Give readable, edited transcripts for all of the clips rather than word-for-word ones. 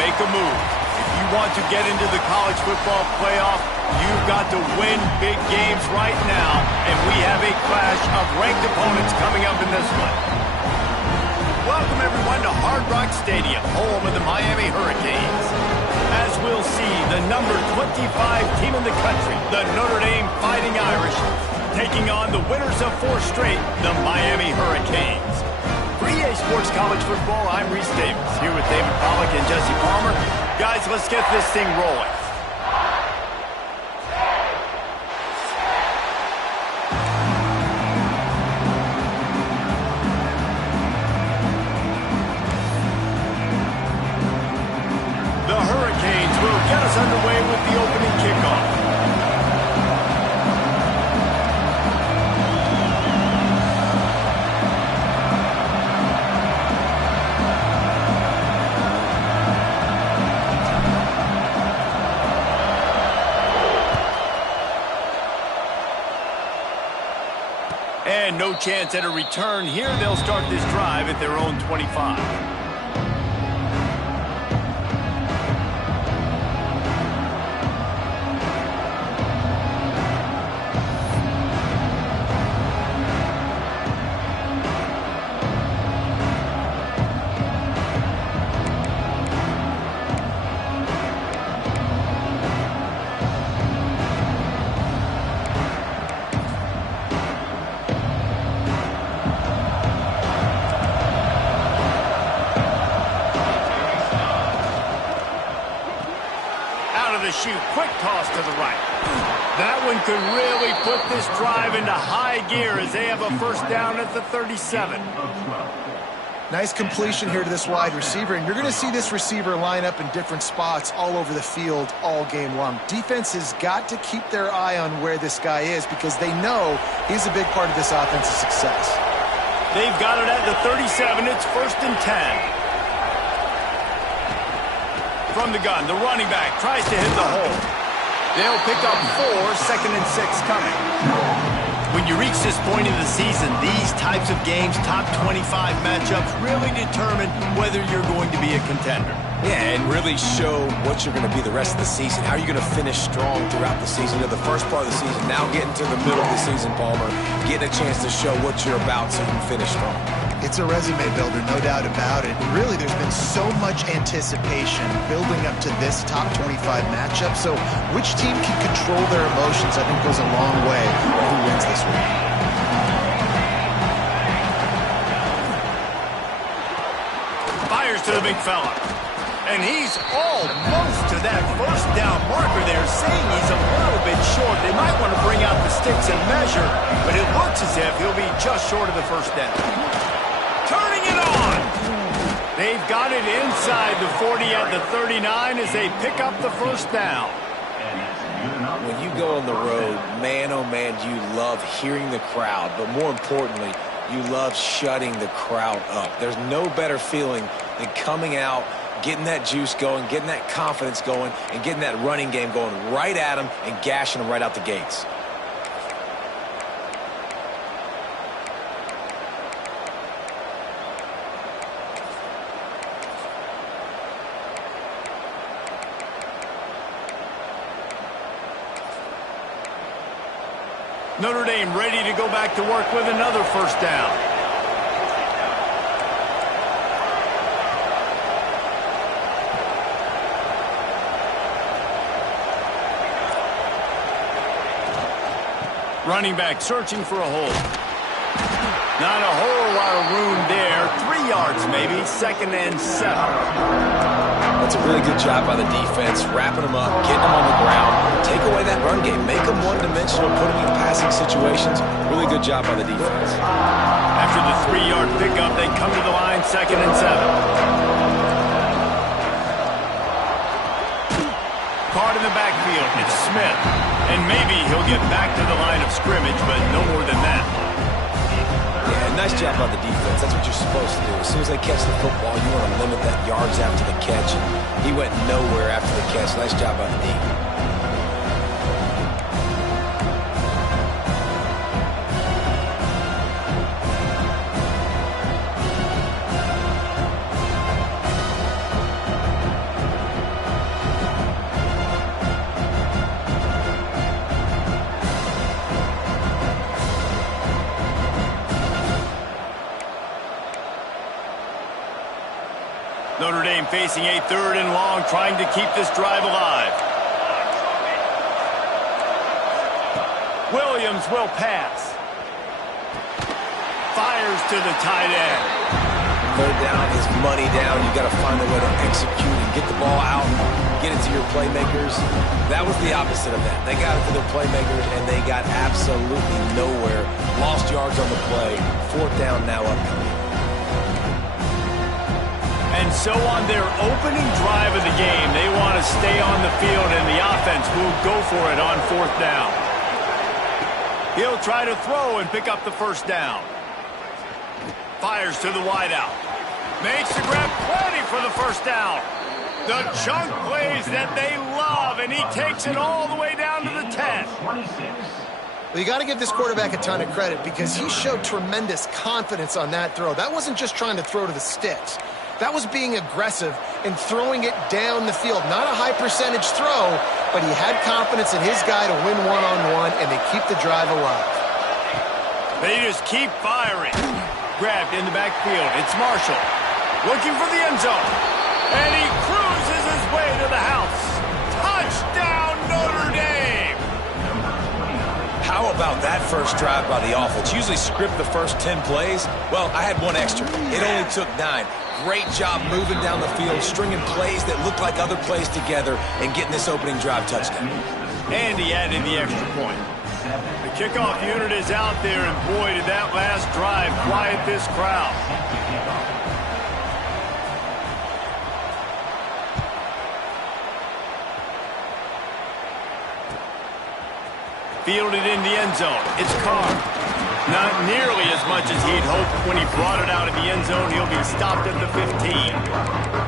make a move. If you want to get into the college football playoff, you've got to win big games right now, and we have a clash of ranked opponents coming up in this one. Welcome, everyone, to Hard Rock Stadium, home of the Miami Hurricanes. As we'll see, the number 25 team in the country, the Notre Dame Fighting Irish, taking on the winners of 4 straight, the Miami Hurricanes. For EA Sports College Football, I'm Bigsteppers, here with David Pollack and Jesse Palmer. Guys, let's get this thing rolling. The Hurricanes will get us underway with the opening kickoff. And no chance at a return here. They'll start this drive at their own 25. Shoot, quick toss to the right. That one could really put this drive into high gear as they have a first down at the 37. Nice completion here to this wide receiver, and you're going to see this receiver line up in different spots all over the field all game long. Defense has got to keep their eye on where this guy is because they know he's a big part of this offense's success. They've got it at the 37. It's 1st and 10. From the gun, the running back tries to hit the hole. They'll pick up 4, 2nd and 6 coming. When you reach this point in the season, these types of games, top 25 matchups, really determine whether you're going to be a contender. Yeah, and really show what you're going to be the rest of the season. How are you going to finish strong throughout the season? You know, the first part of the season, now getting to the middle of the season, Palmer, getting a chance to show what you're about so you can finish strong. It's a resume builder, no doubt about it. Really, there's been so much anticipation building up to this top 25 matchup. So which team can control their emotions, I think, goes a long way for who wins this week. Fires to the big fella. And he's almost to that first down marker there, saying he's a little bit short. They might want to bring out the sticks and measure, but it looks as if he'll be just short of the first down. Turning it on. They've got it inside the 40 at the 39 as they pick up the first down. When you go on the road, man, oh man, you love hearing the crowd, but more importantly, you love shutting the crowd up. There's no better feeling than coming out, getting that juice going, getting that confidence going, and getting that running game going right at them and gashing them right out the gates. Notre Dame ready to go back to work with another first down. Running back searching for a hole. Not a whole lot of room there. 3 yards maybe, 2nd and 7. That's a really good job by the defense, wrapping them up, getting them on the ground, take away that run game, make them one-dimensional, put them in passing situations. Really good job by the defense. After the 3-yard pickup, they come to the line, 2nd and 7. Caught in the backfield, it's Smith. And maybe he'll get back to the line of scrimmage, but no more than that. Yeah, nice job by the defense. That's what you're supposed to do. As soon as they catch the football, you want to limit that yards after the catch. And he went nowhere after the catch. Nice job by the defense. facing a 3rd and long, trying to keep this drive alive. Williams will pass. Fires to the tight end. 3rd down is money down. You got to find a way to execute and get the ball out, get it to your playmakers. That was the opposite of that. They got it to their playmakers, and they got absolutely nowhere. Lost yards on the play. 4th down now upcoming. And so on their opening drive of the game, they want to stay on the field, and the offense will go for it on 4th down. He'll try to throw and pick up the 1st down. Fires to the wideout. Makes the grab, plenty for the 1st down. The chunk plays that they love, and he takes it all the way down to the 10. Well, you got to give this quarterback a ton of credit because he showed tremendous confidence on that throw. That wasn't just trying to throw to the sticks. That was being aggressive and throwing it down the field. Not a high percentage throw, but he had confidence in his guy to win one-on-one, and they keep the drive alive. They just keep firing. Grabbed in the backfield. It's Marshall. Looking for the end zone. And he cruises his way to the house. Touchdown, Notre Dame! How about that first drive by the offense? Usually script the first 10 plays. Well, I had one extra. It only took 9. Great job moving down the field, stringing plays that look like other plays together, and getting this opening drive touchdown. And he added the extra point. The kickoff unit is out there, and boy, did that last drive quiet this crowd. Fielded in the end zone. It's Carr. Not nearly as much as he'd hoped when he brought it out of the end zone. He'll be stopped at the 15.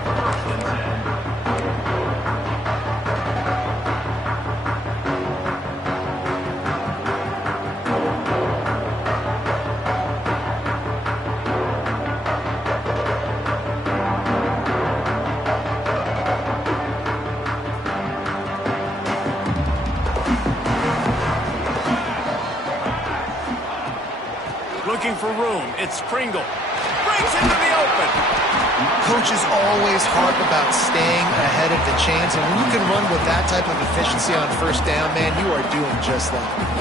Looking for room. It's Pringle. Breaks into the open. Coaches always harp about staying ahead of the chains, and when you can run with that type of efficiency on 1st down, man, you are doing just that.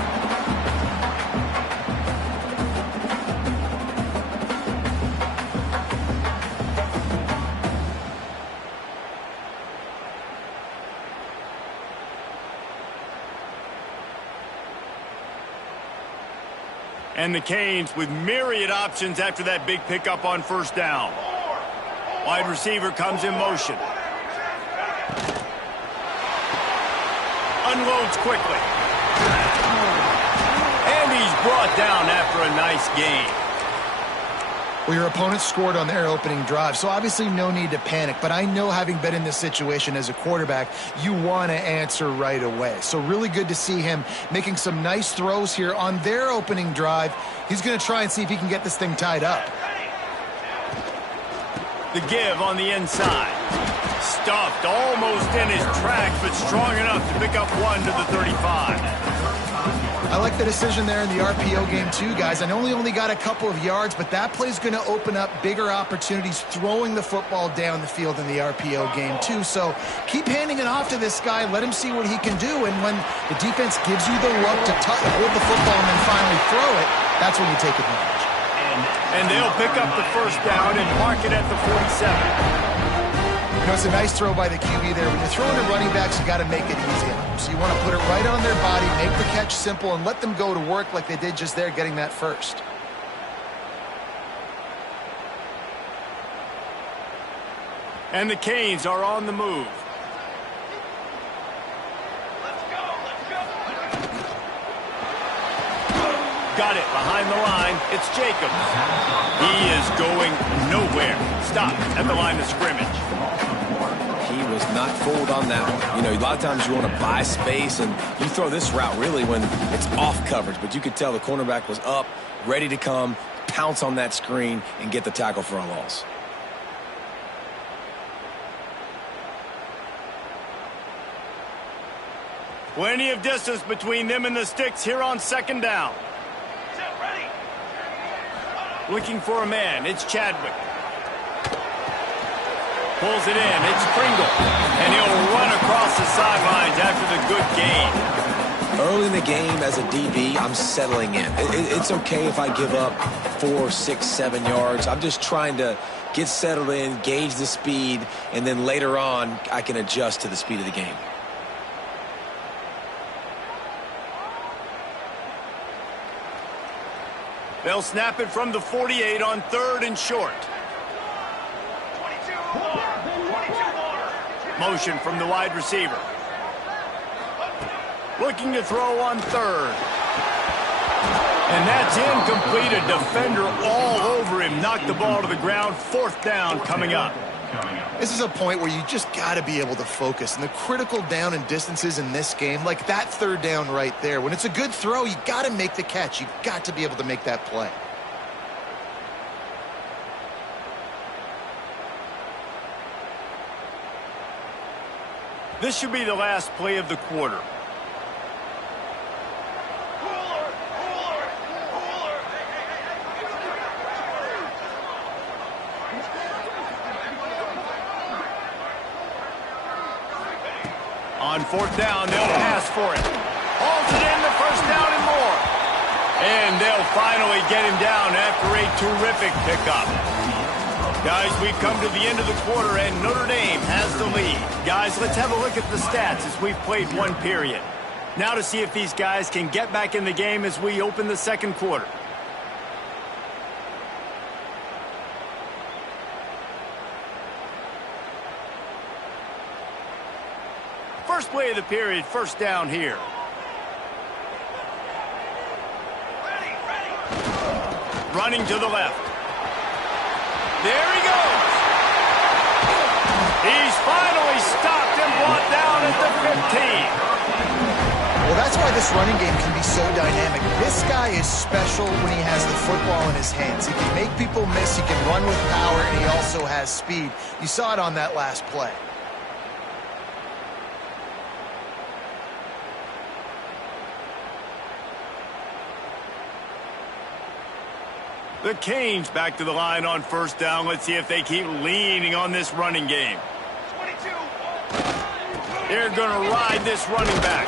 And the Canes with myriad options after that big pickup on 1st down. Wide receiver comes in motion. Unloads quickly. And he's brought down after a nice gain. Well, your opponent scored on their opening drive, so obviously no need to panic. But I know, having been in this situation as a quarterback, you want to answer right away. So really good to see him making some nice throws here on their opening drive. He's going to try and see if he can get this thing tied up. The give on the inside. Stuffed almost in his tracks, but strong enough to pick up 1 to the 35. I like the decision there in the RPO game too, guys. I know he only got a couple of yards, but that play's going to open up bigger opportunities throwing the football down the field in the RPO game too. So keep handing it off to this guy. Let him see what he can do. And when the defense gives you the look to hold the football and then finally throw it, that's when you take advantage. And they'll pick up the 1st down and mark it at the 47. You know, it's a nice throw by the QB there. When you're throwing to running backs, you got to make it easy on them. So you want to put it right on their body, make the catch simple, and let them go to work like they did just there, getting that first. And the Canes are on the move. Got it behind the line. It's Jacobs. He is going nowhere. Stop at the line of scrimmage. He was not fooled on that one. You know, a lot of times you want to buy space, and you throw this route really when it's off coverage. But you could tell the cornerback was up, ready to come, pounce on that screen, and get the tackle for a loss. Plenty of distance between them and the sticks here on 2nd down. Looking for a man. It's Chadwick. Pulls it in. It's Pringle. And he'll run across the sidelines after the good gain. Early in the game as a DB, I'm settling in. It's okay if I give up 4, 6, 7 yards. I'm just trying to get settled in, gauge the speed, and then later on, I can adjust to the speed of the game. They'll snap it from the 48 on 3rd and short. Motion from the wide receiver. Looking to throw on 3rd. And that's incomplete. A defender all over him. Knocked the ball to the ground. 4th down coming up. This is a point where you just got to be able to focus. And the critical down and distances in this game, like that 3rd down right there, when it's a good throw, you got to make the catch. You've got to be able to make that play. This should be the last play of the quarter. On 4th down, they'll pass for it. Hauls it in, the 1st down and more. And they'll finally get him down after a terrific pickup. Guys, we've come to the end of the quarter, and Notre Dame has the lead. Guys, let's have a look at the stats as we've played one period. Now to see if these guys can get back in the game as we open the 2nd quarter. First play of the period, 1st down here. Running to the left. There he goes. He's finally stopped and brought down at the 15. Well, that's why this running game can be so dynamic. This guy is special when he has the football in his hands. He can make people miss, he can run with power, and he also has speed. You saw it on that last play. The Canes back to the line on 1st down. Let's see if they keep leaning on this running game. 22. They're going to ride this running back.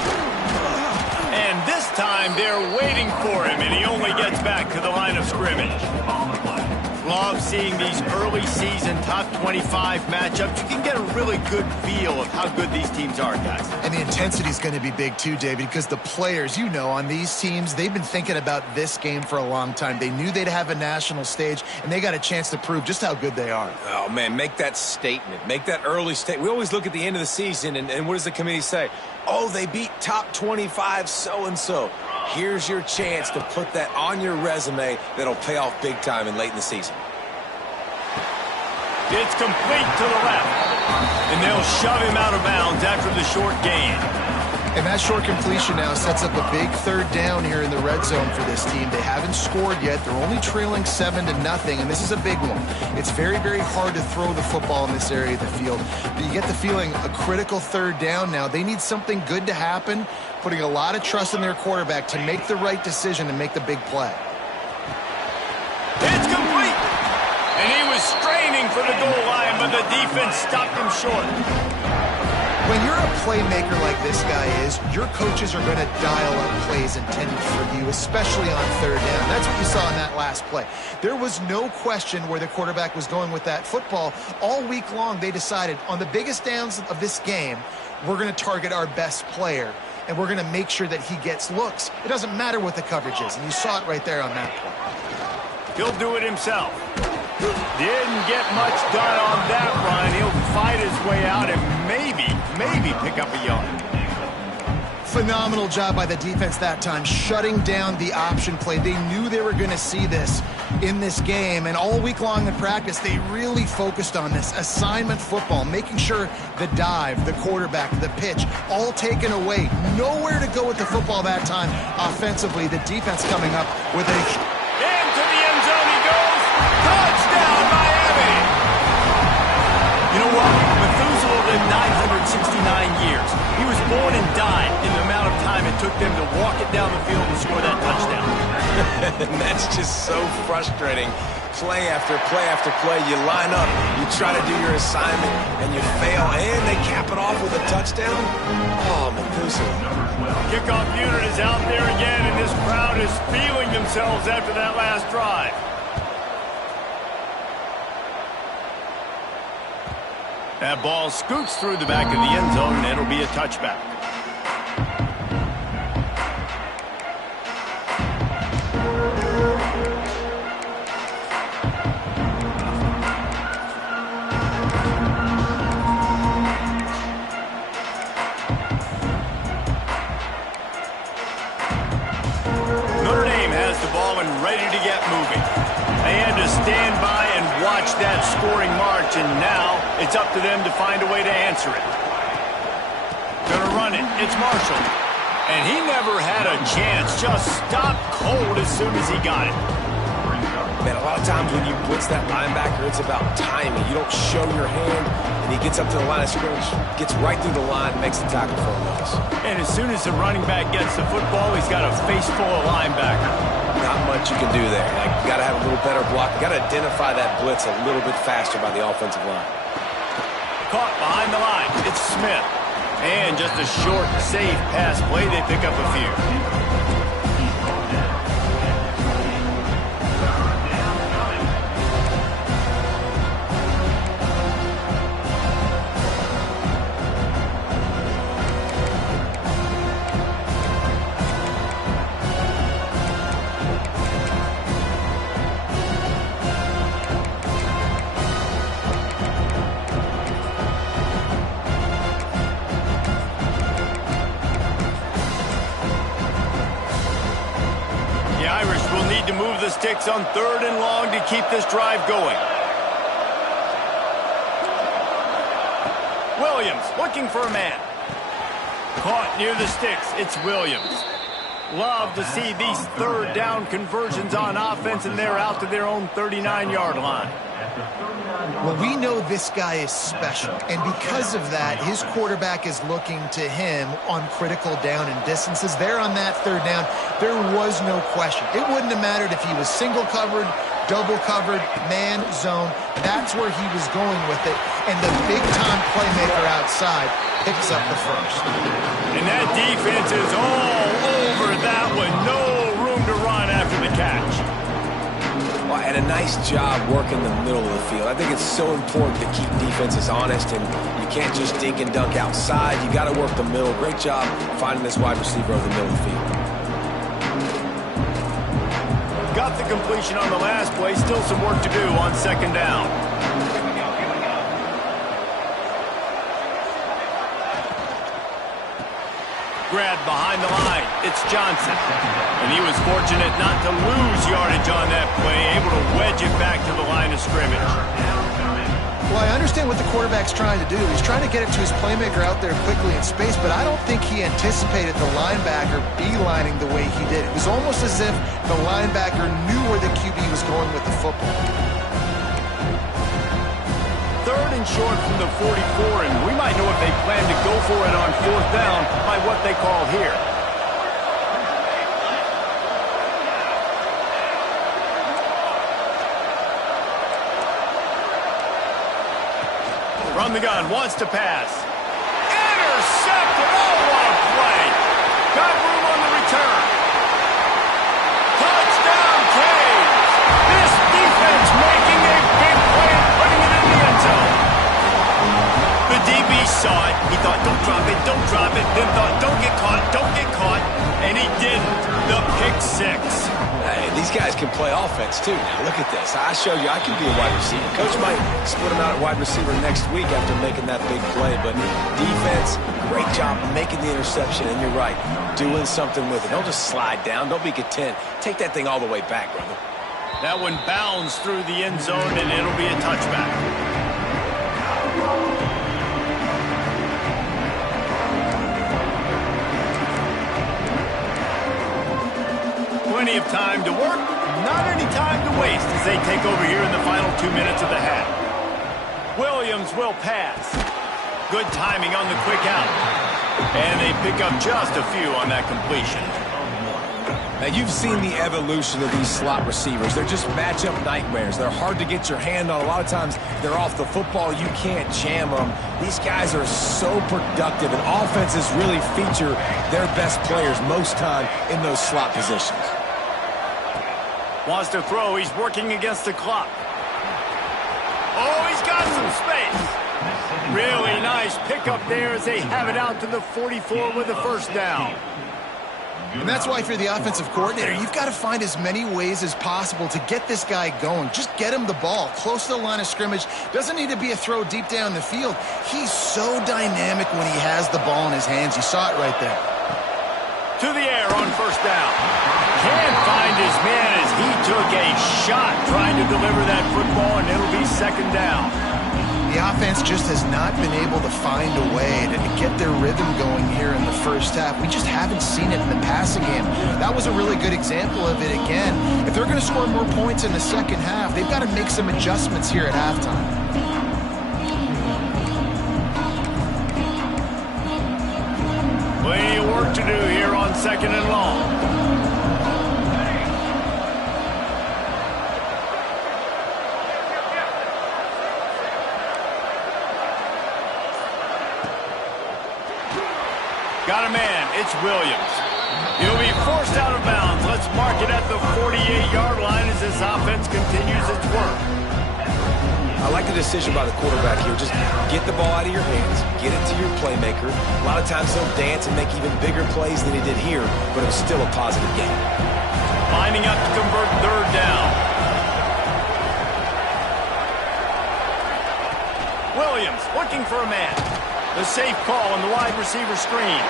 And this time they're waiting for him, and he only gets back to the line of scrimmage. Love seeing these early season top 25 matchups. You can get a really good feel of how good these teams are, guys. And the intensity is going to be big too, David, because the players, you know, on these teams, they've been thinking about this game for a long time. They knew they'd have a national stage, and they got a chance to prove just how good they are. Oh, man, make that statement. Make that early statement. We always look at the end of the season, and what does the committee say? Oh, they beat top 25 so-and-so. Here's your chance to put that on your resume that'll pay off big time and late in the season. It's complete to the left. And they'll shove him out of bounds after the short gain. And that short completion now sets up a big 3rd down here in the red zone for this team. They haven't scored yet. They're only trailing 7-0, and this is a big one. It's very, very hard to throw the football in this area of the field. But you get the feeling a critical 3rd down now. They need something good to happen, putting a lot of trust in their quarterback to make the right decision and make the big play. It's complete. And he was straining for the goal line, but the defense stopped him short. When you're a playmaker like this guy is, your coaches are going to dial up plays intended for you, especially on 3rd down. That's what you saw in that last play. There was no question where the quarterback was going with that football. All week long, they decided on the biggest downs of this game, we're going to target our best player, and we're going to make sure that he gets looks. It doesn't matter what the coverage is, and you saw it right there on that play. He'll do it himself. Didn't get much done on that run. He'll fight his way out and maybe pick up a yard. Phenomenal job by the defense that time, shutting down the option play. They knew they were going to see this in this game, and all week long in practice, they really focused on this assignment football, making sure the dive, the quarterback, the pitch, all taken away. Nowhere to go with the football that time offensively. The defense coming up with a... Into the end zone he goes. Touchdown, Miami! You know what? Methuselah lived 969 years. He was born and died in the amount of time it took them to walk it down the field and score that touchdown. And that's just so frustrating play after play after play. You line up, you try to do your assignment, and you fail, and they cap it off with a touchdown. Oh, Methuselah. Kickoff unit is out there again, and this crowd is feeling themselves after that last drive. That ball scoots through the back of the end zone, and it'll be a touchback. Notre Dame has the ball and ready to get moving. They had to stand by and watch that scoring march, and now it's up to them to find a way to answer it. Gonna run it. It's Marshall. And he never had a chance. Just stopped cold as soon as he got it. Man, a lot of times when you blitz that linebacker, it's about timing. You don't show your hand, and he gets up to the line of scrimmage, gets right through the line, makes the tackle for a loss. And as soon as the running back gets the football, he's got a face full of linebacker. Not much you can do there. Like, you got to have a little better block. You got to identify that blitz a little bit faster by the offensive line. Caught behind the line. It's Smith. And just a short, safe pass play. They pick up a few. To move the sticks on 3rd and long to keep this drive going. Williams looking for a man. Caught near the sticks. It's Williams. Love to see these 3rd down conversions on offense, and they're out to their own 39-yard line. Well, we know this guy is special, and because of that, his quarterback is looking to him on critical down and distances. There on that 3rd down, there was no question. It wouldn't have mattered if he was single covered, double covered, man, zone. That's where he was going with it, and the big-time playmaker outside picks up the first. And that defense is all over that one. No room to run after the catch. Well, and a nice job working the middle of the field. I think it's so important to keep defenses honest, and you can't just dink and dunk outside. You got to work the middle. Great job finding this wide receiver over the middle of the field. Got the completion on the last play. Still some work to do on 2nd down. Grabbed behind the line. It's Johnson. And he was fortunate not to lose yardage on that play, able to wedge it back to the line of scrimmage. Well, I understand what the quarterback's trying to do. He's trying to get it to his playmaker out there quickly in space, but I don't think he anticipated the linebacker beelining the way he did. It was almost as if the linebacker knew where the QB was going with the football. 3rd and short from the 44, and we might know if they plan to go for it on 4th down by what they call here. From the gun, wants to pass. Intercepted! Oh, what a play! Got room on the return. Touchdown, Canes! This defense making a big play and putting it in the end zone. The DB saw it. He thought, don't drop it, don't drop it. Then thought, don't get caught, don't get caught. And he didn't. The pick 6. Hey, these guys can play offense, too. Now, look at this. I showed you I can be a wide receiver. Coach might split him out at wide receiver next week after making that big play. But defense, great job making the interception. And you're right, doing something with it. Don't just slide down. Don't be content. Take that thing all the way back, brother. That one bounds through the end zone, and it'll be a touchback. Plenty of time to work, not any time to waste as they take over here in the final 2 minutes of the half. Williams will pass. Good timing on the quick out. And they pick up just a few on that completion. Now, you've seen the evolution of these slot receivers. They're just matchup nightmares. They're hard to get your hand on. A lot of times, they're off the football. You can't jam them. These guys are so productive, and offenses really feature their best players most time in those slot positions. Wants to throw. He's working against the clock. Oh, he's got some space. Really nice pickup there as they have it out to the 44 with a first down. And that's why if you're the offensive coordinator, you've got to find as many ways as possible to get this guy going. Just get him the ball close to the line of scrimmage. Doesn't need to be a throw deep down the field. He's so dynamic when he has the ball in his hands. You saw it right there. To the air on first down. Can't find his man as he took a shot trying to deliver that football, and it'll be second down. The offense just has not been able to find a way to get their rhythm going here in the first half. We just haven't seen it in the passing game. That was a really good example of it again. If they're going to score more points in the second half, they've got to make some adjustments here at halftime. Plenty of work to do here on second and long. Got a man. It's Williams. He'll be forced out of bounds. Let's mark it at the 48-yard line as this offense continues its work. I like the decision by the quarterback here. Just get the ball out of your hands, get it to your playmaker. A lot of times he'll dance and make even bigger plays than he did here, but it was still a positive game. Lining up to convert third down. Williams looking for a man. The safe call on the wide receiver screen.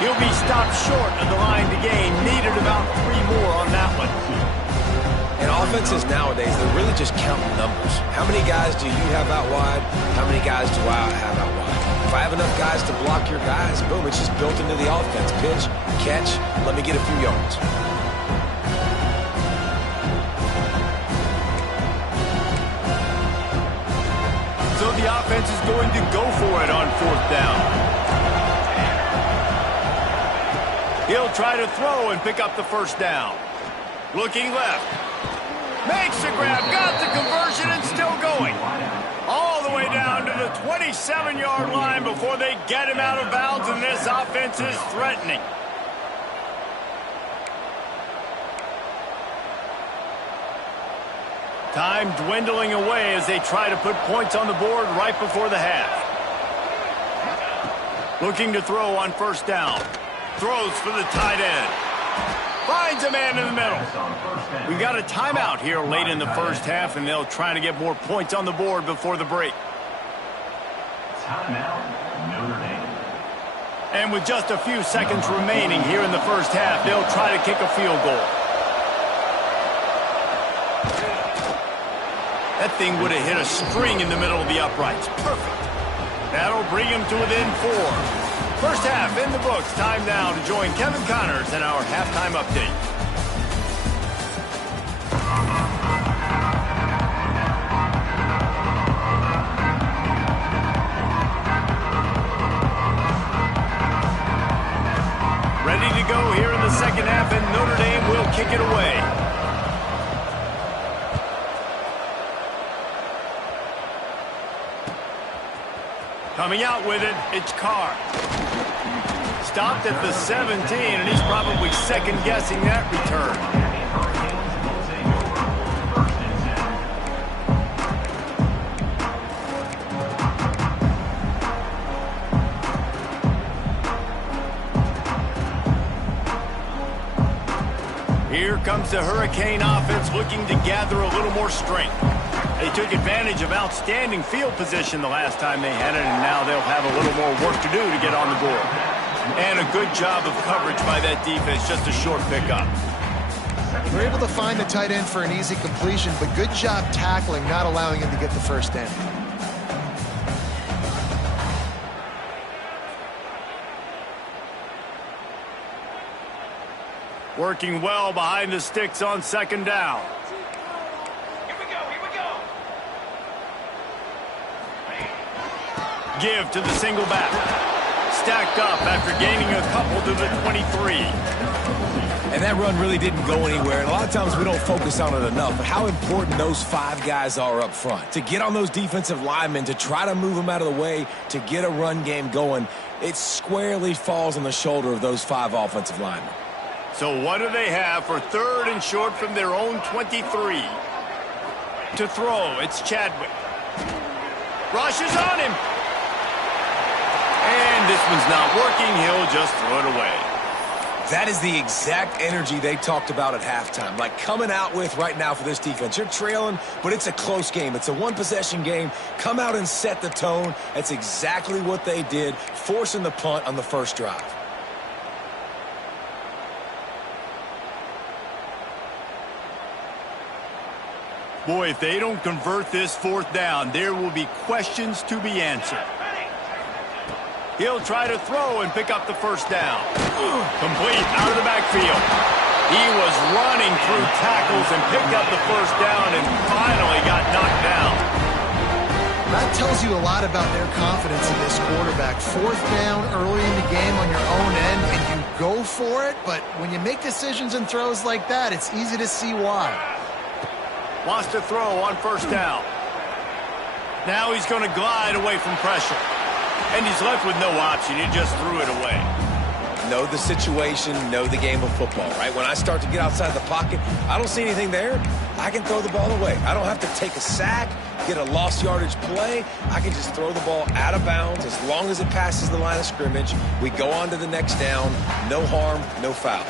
He'll be stopped short of the line to gain. Needed about 3 more on that one. And offenses nowadays, they're really just counting numbers. How many guys do you have out wide? How many guys do I have out wide? If I have enough guys to block your guys, boom, it's just built into the offense. Pitch, catch, let me get a few yards. So the offense is going to go for it on fourth down. He'll try to throw and pick up the first down. Looking left. Makes the grab, got the conversion, and still going. All the way down to the 27-yard line before they get him out of bounds, and this offense is threatening. Time dwindling away as they try to put points on the board right before the half. Looking to throw on first down. Throws for the tight end. Finds a man in the middle. We've got a timeout here late in the first half, and they'll try to get more points on the board before the break. Timeout, Notre Dame. And with just a few seconds remaining here in the first half, they'll try to kick a field goal. That thing would have hit a string in the middle of the uprights. Perfect. That'll bring him to within 4. First half in the books. Time now to join Kevin Connors in our halftime update. Ready to go here in the second half, and Notre Dame will kick it away. Coming out with it, it's Carr. Stopped at the 17, and he's probably second-guessing that return. Here comes the Hurricane offense looking to gather a little more strength. They took advantage of outstanding field position the last time they had it, and now they'll have a little more work to do to get on the board. And a good job of coverage by that defense, just a short pickup. They're able to find the tight end for an easy completion, but good job tackling, not allowing him to get the first down. Working well behind the sticks on second down. Give to the single back. Stacked up after gaining a couple to the 23. And that run really didn't go anywhere. And a lot of times we don't focus on it enough. But how important those 5 guys are up front. To get on those defensive linemen, to try to move them out of the way, to get a run game going, it squarely falls on the shoulder of those 5 offensive linemen. So what do they have for 3rd and short from their own 23? To throw, it's Chadwick. Rushes on him. And this one's not working. He'll just throw it away. That is the exact energy they talked about at halftime. Like coming out with right now for this defense. You're trailing, but it's a close game. It's a one-possession game. Come out and set the tone. That's exactly what they did, forcing the punt on the first drive. Boy, if they don't convert this 4th down, there will be questions to be answered. He'll try to throw and pick up the first down. Complete out of the backfield. He was running through tackles and picked up the first down and finally got knocked down. That tells you a lot about their confidence in this quarterback. 4th down early in the game on your own end, and you go for it, but when you make decisions and throws like that, it's easy to see why. Wants to throw on first down. Now he's going to glide away from pressure. And he's left with no option. He just threw it away. Know the situation, know the game of football, right? When I start to get outside the pocket, I don't see anything there. I can throw the ball away. I don't have to take a sack, get a lost yardage play. I can just throw the ball out of bounds as long as it passes the line of scrimmage. We go on to the next down. No harm, no foul.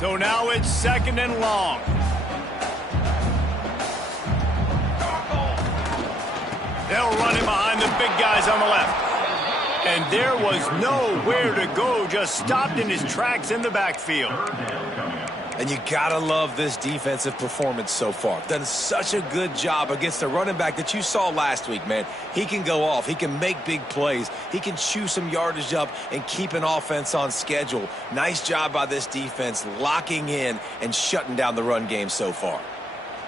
So now it's 2nd and long. They'll run him behind the big guys on the left. And there was nowhere to go, just stopped in his tracks in the backfield. And you gotta love this defensive performance so far. Done such a good job against the running back that you saw last week, man. He can go off. He can make big plays. He can chew some yardage up and keep an offense on schedule. Nice job by this defense locking in and shutting down the run game so far.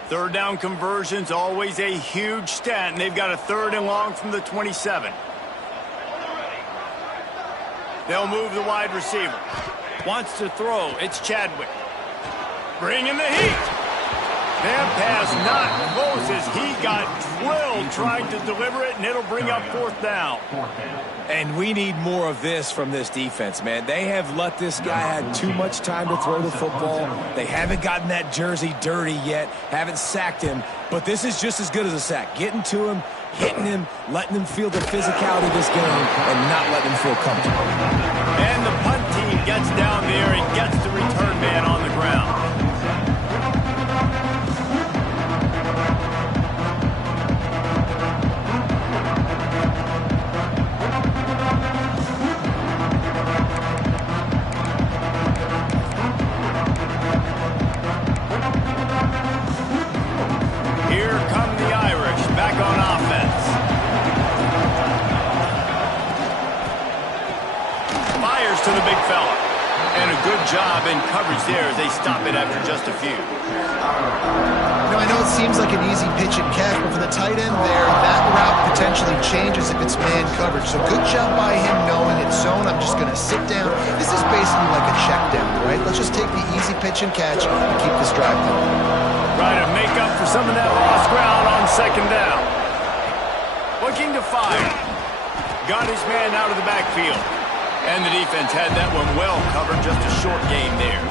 3rd down conversion's always a huge stat, and they've got a 3rd and long from the 27. They'll move the wide receiver. Wants to throw. It's Chadwick. Bring in the heat. That pass not close as he got drilled trying to deliver it, and it'll bring up 4th down. And we need more of this from this defense, man. They have let this guy have too much time to throw the football. They haven't gotten that jersey dirty yet, haven't sacked him, but this is just as good as a sack. Getting to him, hitting him, letting him feel the physicality of this game, and not letting him feel comfortable. And the punt team gets down there and gets the return man on the ground. Here come the Irish back on offense. Fires to the big fella. And a good job in coverage there as they stop it after just a few. Now, I know it seems like an easy pitch and catch, but for the tight end there, that route potentially changes if it's man coverage. So good job by him knowing it's zone. I'm just going to sit down. This is basically like a check down, right? Let's just take the easy pitch and catch and keep this drive going. Trying to make up for some of that lost ground on 2nd down. Looking to fire. Got his man out of the backfield. And the defense had that one well covered, just a short game there.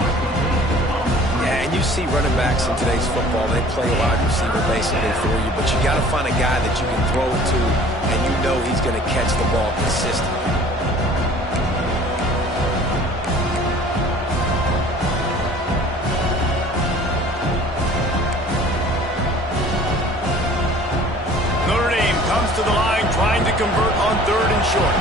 Yeah, and you see running backs in today's football, they play wide receiver basically for you, but you got to find a guy that you can throw to, and you know he's going to catch the ball consistently. Notre Dame comes to the line trying to convert on 3rd and short.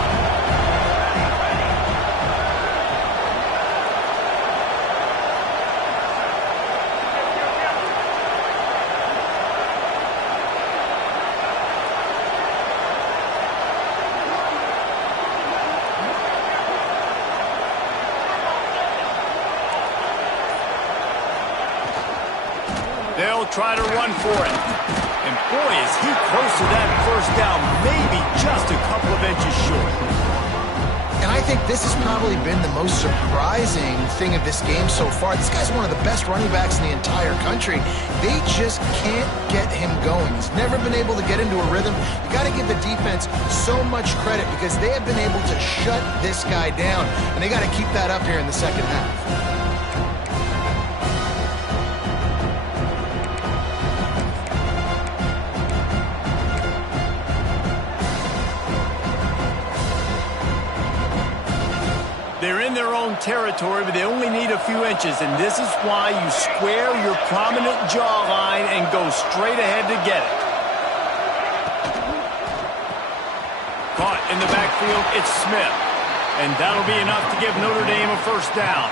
They'll try to run for it. And boy, is he close to that first down, maybe just a couple of inches short. And I think this has probably been the most surprising thing of this game so far. This guy's one of the best running backs in the entire country. They just can't get him going. He's never been able to get into a rhythm. You got to give the defense so much credit because they have been able to shut this guy down, and they got to keep that up here in the second half. They're in their own territory, but they only need a few inches, and this is why you square your prominent jawline and go straight ahead to get it. Caught in the backfield, it's Smith, and that'll be enough to give Notre Dame a first down.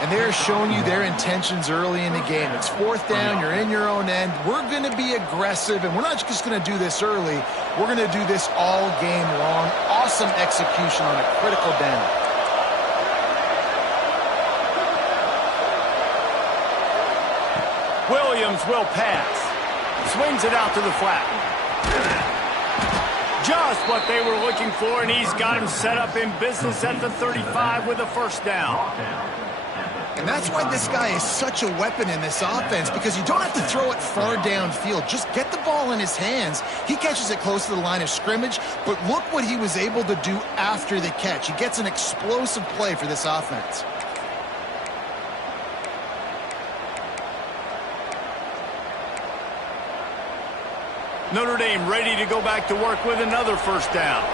And they're showing you their intentions early in the game. It's fourth down, you're in your own end. We're going to be aggressive, and we're not just going to do this early. We're going to do this all game long. Awesome execution on a critical down. Williams will pass. Swings it out to the flat. Just what they were looking for, and he's got him set up in business at the 35 with a first down. And that's why this guy is such a weapon in this offense, because you don't have to throw it far downfield. Just get the ball in his hands. He catches it close to the line of scrimmage, but look what he was able to do after the catch. He gets an explosive play for this offense. Notre Dame ready to go back to work with another first down.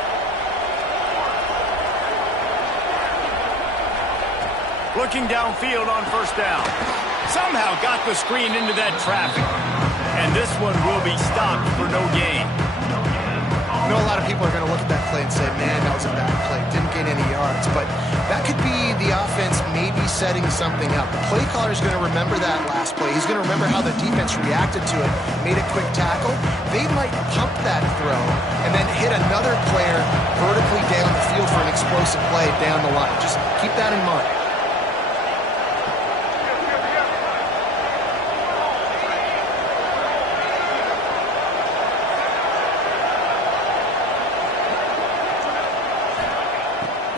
Looking downfield on first down. Somehow got the screen into that traffic. And this one will be stopped for no gain. I know a lot of people are going to look at that play and say, man, that was a bad play. Didn't gain any yards. But that could be the offense maybe setting something up. The play caller is going to remember that last play. He's going to remember how the defense reacted to it, made a quick tackle. They might pump that throw and then hit another player vertically down the field for an explosive play down the line. Just keep that in mind.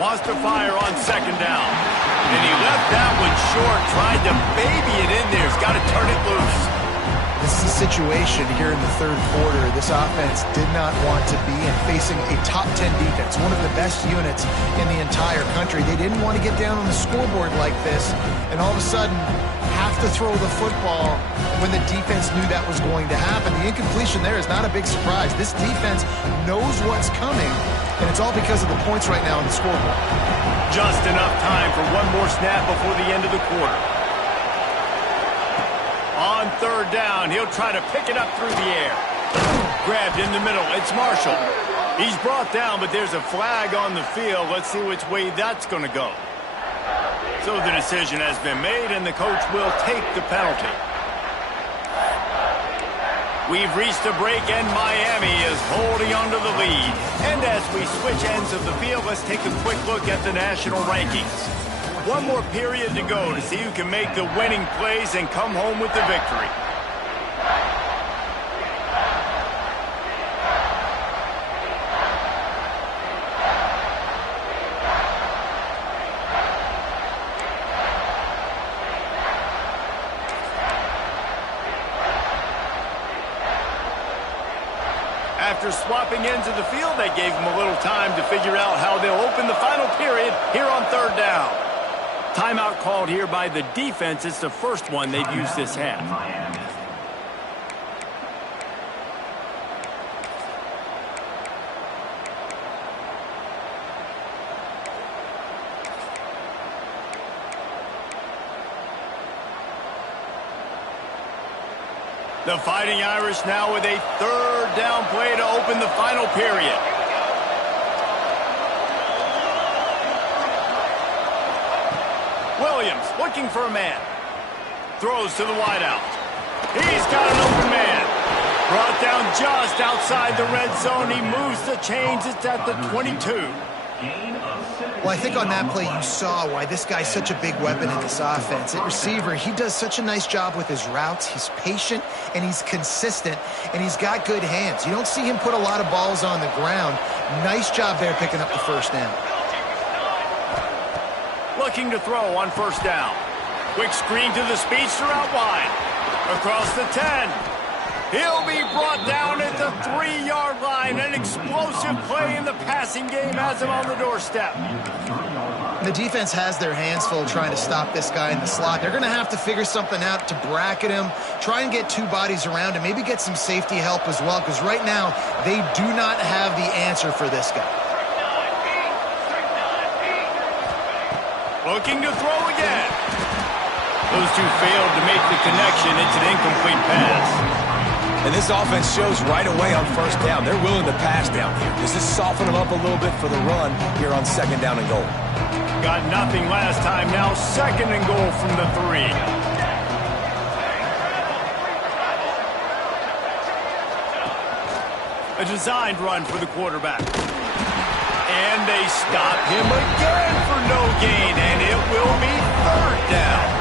Wants to fire on second down. And he left that one short, tried to baby it in there. He's got to turn it loose. This is a situation here in the third quarter this offense did not want to be in, facing a top 10 defense, one of the best units in the entire country. They didn't want to get down on the scoreboard like this, and all of a sudden have to throw the football when the defense knew that was going to happen. The incompletion there is not a big surprise. This defense knows what's coming, and it's all because of the points right now on the scoreboard. Just enough time for one more snap before the end of the quarter. On third down, he'll try to pick it up through the air. Grabbed in the middle, it's Marshall. He's brought down, but there's a flag on the field. Let's see which way that's going to go. So the decision has been made, and the coach will take the penalty. We've reached a break, and Miami is holding on to the lead. And as we switch ends of the field, let's take a quick look at the national rankings. One more period to go to see who can make the winning plays and come home with the victory. After swapping ends of the field, they gave them a little time to figure out how they'll open the final period here on third down. Timeout called here by the defense. It's the first one they've used this half. The Fighting Irish now with a third down play to open the final period. Williams looking for a man. Throws to the wideout. He's got an open man. Brought down just outside the red zone. He moves the chains. It's at the 22. Gain of 7. Well, I think on that play you saw why this guy's such a big weapon in this offense. At receiver, he does such a nice job with his routes. He's patient, and he's consistent, and he's got good hands. You don't see him put a lot of balls on the ground. Nice job there picking up the first down. Looking to throw on first down. Quick screen to the speedster out wide. Across the 10. He'll be brought down at the 3-yard line. An explosive play in the passing game has him on the doorstep. The defense has their hands full trying to stop this guy in the slot. They're going to have to figure something out to bracket him, try and get two bodies around him, maybe get some safety help as well, because right now they do not have the answer for this guy. Looking to throw again. Those two failed to make the connection. It's an incomplete pass. And this offense shows right away on first down. They're willing to pass down here. This is soften them up a little bit for the run here on second down and goal. Got nothing last time. Now second and goal from the 3. A designed run for the quarterback. And they stop him again for no gain. And it will be third down.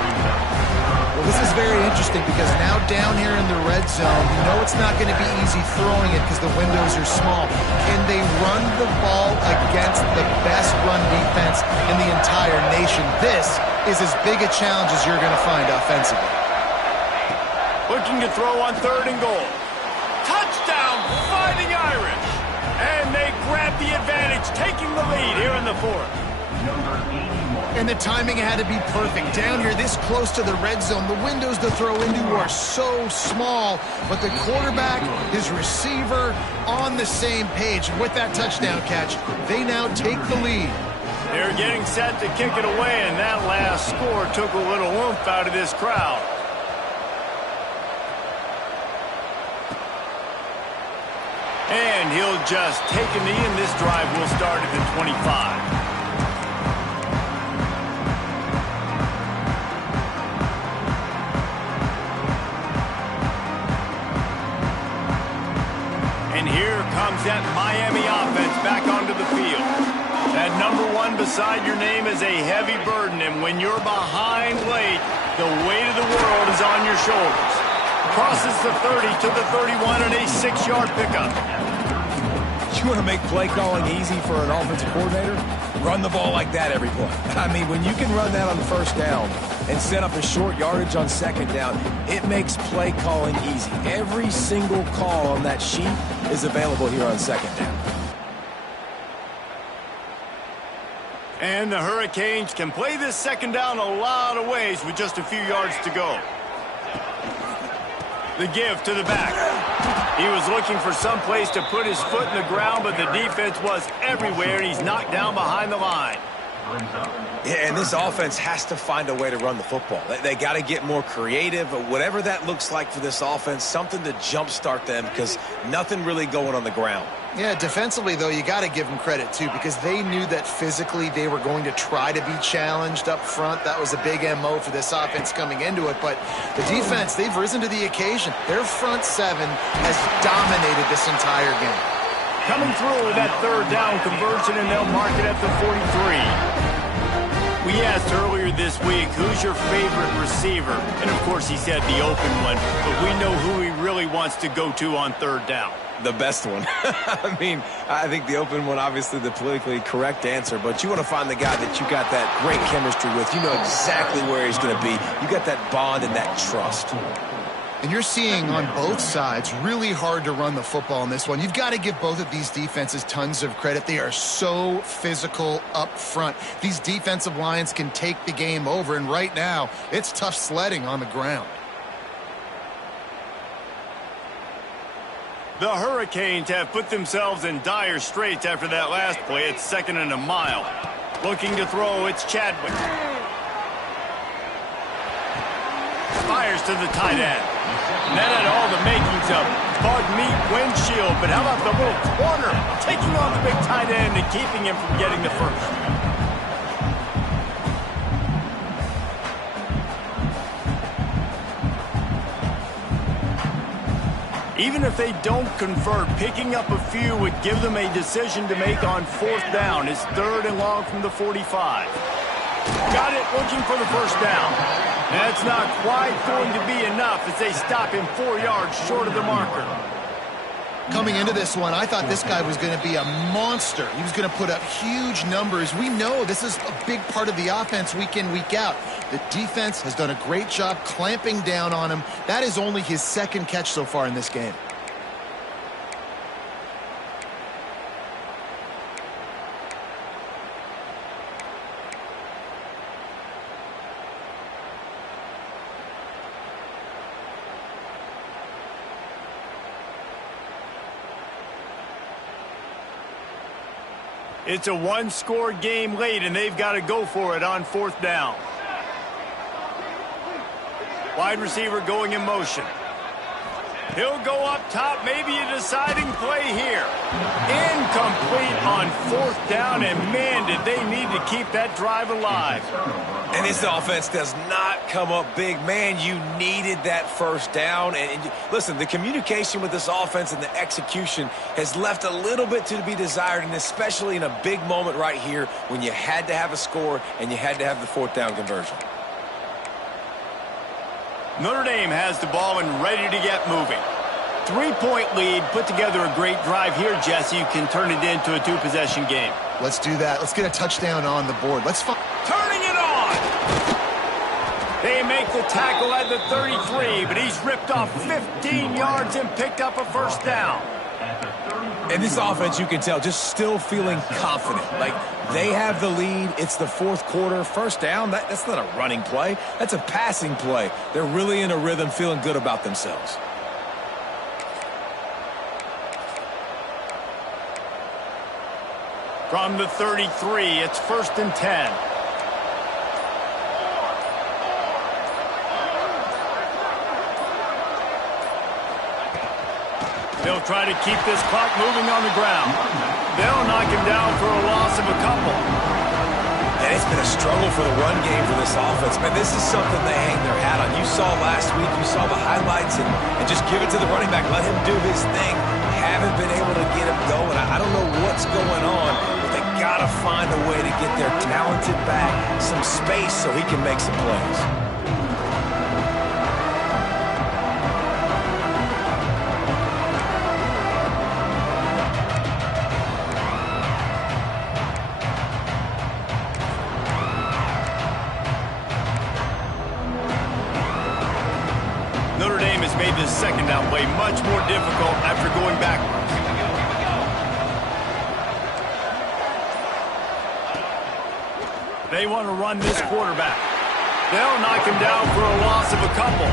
Well, this is very interesting because now down here in the red zone, you know it's not going to be easy throwing it because the windows are small. Can they run the ball against the best run defense in the entire nation? This is as big a challenge as you're going to find offensively. Looking to throw on third and goal. Touchdown, Fighting Irish. And they grab the advantage, taking the lead here in the 4th. And the timing had to be perfect. Down here, this close to the red zone, the windows to throw into are so small, but the quarterback, his receiver, on the same page. And with that touchdown catch, they now take the lead. They're getting set to kick it away, and that last score took a little oomph out of this crowd. And he'll just take a knee, and this drive will start at the 25. And here comes that Miami offense back onto the field. That number 1 beside your name is a heavy burden, and when you're behind late, the weight of the world is on your shoulders. Crosses the 30 to the 31 and a 6-yard pickup. You want to make play calling easy for an offensive coordinator? Run the ball like that every play. I mean, when you can run that on first down and set up a short yardage on second down, it makes play calling easy. Every single call on that sheet is available here on second down. And the Hurricanes can play this second down a lot of ways with just a few yards to go. The give to the back. He was looking for some place to put his foot in the ground, but the defense was everywhere, and he's knocked down behind the line. Yeah, and this offense has to find a way to run the football. They got to get more creative, but whatever that looks like for this offense, something to jumpstart them because nothing really going on the ground. Yeah, defensively, though, you got to give them credit, too, because they knew that physically they were going to try to be challenged up front. That was a big MO for this offense coming into it. But the defense, they've risen to the occasion. Their front 7 has dominated this entire game. Coming through with that third down conversion, and they'll mark it at the 43. We asked earlier this week, who's your favorite receiver? And, of course, he said the open one, but we know who he really wants to go to on third down. The best one. I mean, I think the open one, obviously the politically correct answer, but you want to find the guy that you got that great chemistry with. You know exactly where he's going to be. You got that bond and that trust. And you're seeing on both sides really hard to run the football in this one. You've got to give both of these defenses tons of credit. They are so physical up front. These defensive lines can take the game over, and right now it's tough sledding on the ground. The Hurricanes have put themselves in dire straits after that last play. It's second and a mile. Looking to throw, it's Chadwick. Fires to the tight end. And that had all the makings of bug meat windshield, but how about the little corner taking on the big tight end and keeping him from getting the first? Even if they don't convert, picking up a few would give them a decision to make on 4th down. It's 3rd and long from the 45. Got it, looking for the 1st down. That's not quite going to be enough as they stop him 4 yards short of the marker. Coming into this one, I thought this guy was going to be a monster. He was going to put up huge numbers. We know this is a big part of the offense week in, week out. The defense has done a great job clamping down on him. That is only his 2nd catch so far in this game. It's a one-score game late, and they've got to go for it on 4th down. Wide receiver going in motion. He'll go up top, maybe a deciding play here. Incomplete on 4th down, and man, did they need to keep that drive alive. And this offense does not come up big. Man, you needed that 1st down. And listen, the communication with this offense and the execution has left a little bit to be desired, and especially in a big moment right here when you had to have a score and you had to have the 4th down conversion. Notre Dame has the ball and ready to get moving. 3-point lead, put together a great drive here, Jesse. You can turn it into a 2-possession game. Let's do that. Let's get a touchdown on the board. Let's find... Turning it on! They make the tackle at the 33, but he's ripped off 15 yards and picked up a 1st down. And this offense, you can tell, just still feeling confident. Like, they have the lead. It's the 4th quarter. 1st down, that's not a running play. That's a passing play. They're really in a rhythm, feeling good about themselves. From the 33, it's 1st and 10. They'll try to keep this clock moving on the ground. They'll knock him down for a loss of a couple. And it's been a struggle for the run game for this offense. Man, this is something they hang their hat on. You saw last week, you saw the highlights, and just give it to the running back. Let him do his thing. Haven't been able to get him going. I don't know what's going on, but they got to find a way to get their talented back some space so he can make some plays. Notre Dame has made this 2nd down play much more difficult after going backwards. They want to run this quarterback. They'll knock him down for a loss of a couple.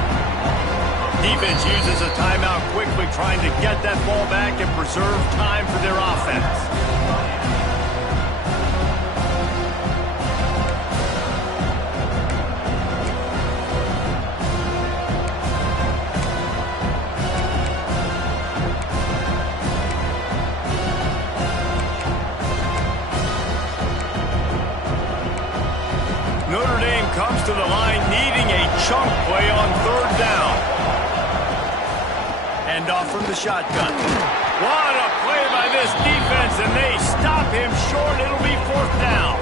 Defense uses a timeout quickly, trying to get that ball back and preserve time for their offense. Notre Dame comes to the line needing a chunk play on 3rd down. And off from the shotgun. What a play by this defense, and they stop him short. It'll be 4th down.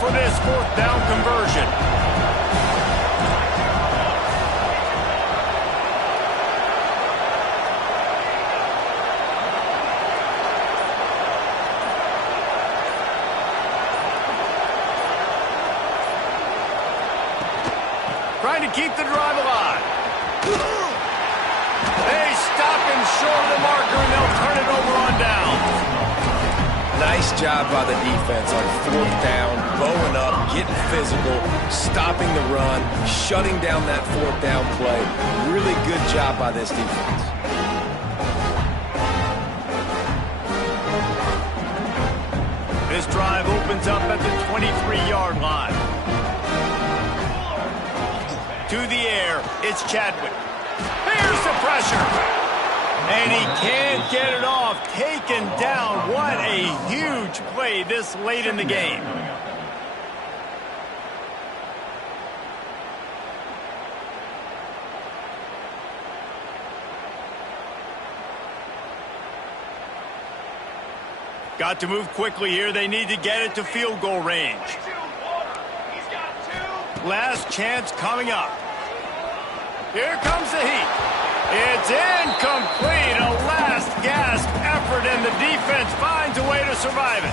For this 4th down conversion. Trying to keep the drive alive. They stop him short of the marker, and they'll turn it over on down. Nice job by the defense on 4th down, bowing up, getting physical, stopping the run, shutting down that 4th down play. Really good job by this defense. This drive opens up at the 23-yard line. To the air, it's Chadwick. Here's the pressure. And he can't get it off. Taken down. What a huge play this late in the game. Got to move quickly here. They need to get it to field goal range. Last chance coming up. Here comes the heat. It's incomplete. A last gasp effort, and the defense finds a way to survive it.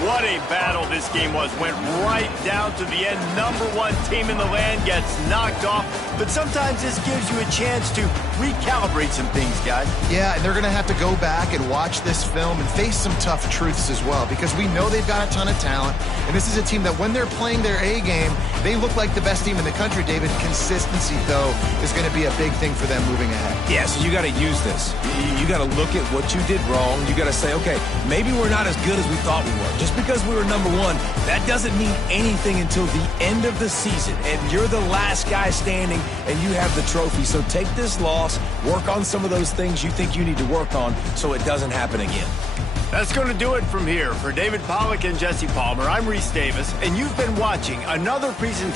What a battle this game was. Went right down to the end. Number one team in the land gets knocked off. But sometimes this gives you a chance to recalibrate some things, guys. Yeah, and they're going to have to go back and watch this film and face some tough truths as well, because we know they've got a ton of talent. And this is a team that when they're playing their A game, they look like the best team in the country, David. Consistency, though, is going to be a big thing for them moving ahead. Yeah, so you got to use this. You got to look at what you did wrong. You got to say, okay, maybe we're not as good as we thought we were. Just because we were number one, that doesn't mean anything until the end of the season. And you're the last guy standing, and you have the trophy. So take this loss, work on some of those things you think you need to work on so it doesn't happen again. That's going to do it from here. For David Pollack and Jesse Palmer, I'm Reese Davis, and you've been watching another presentation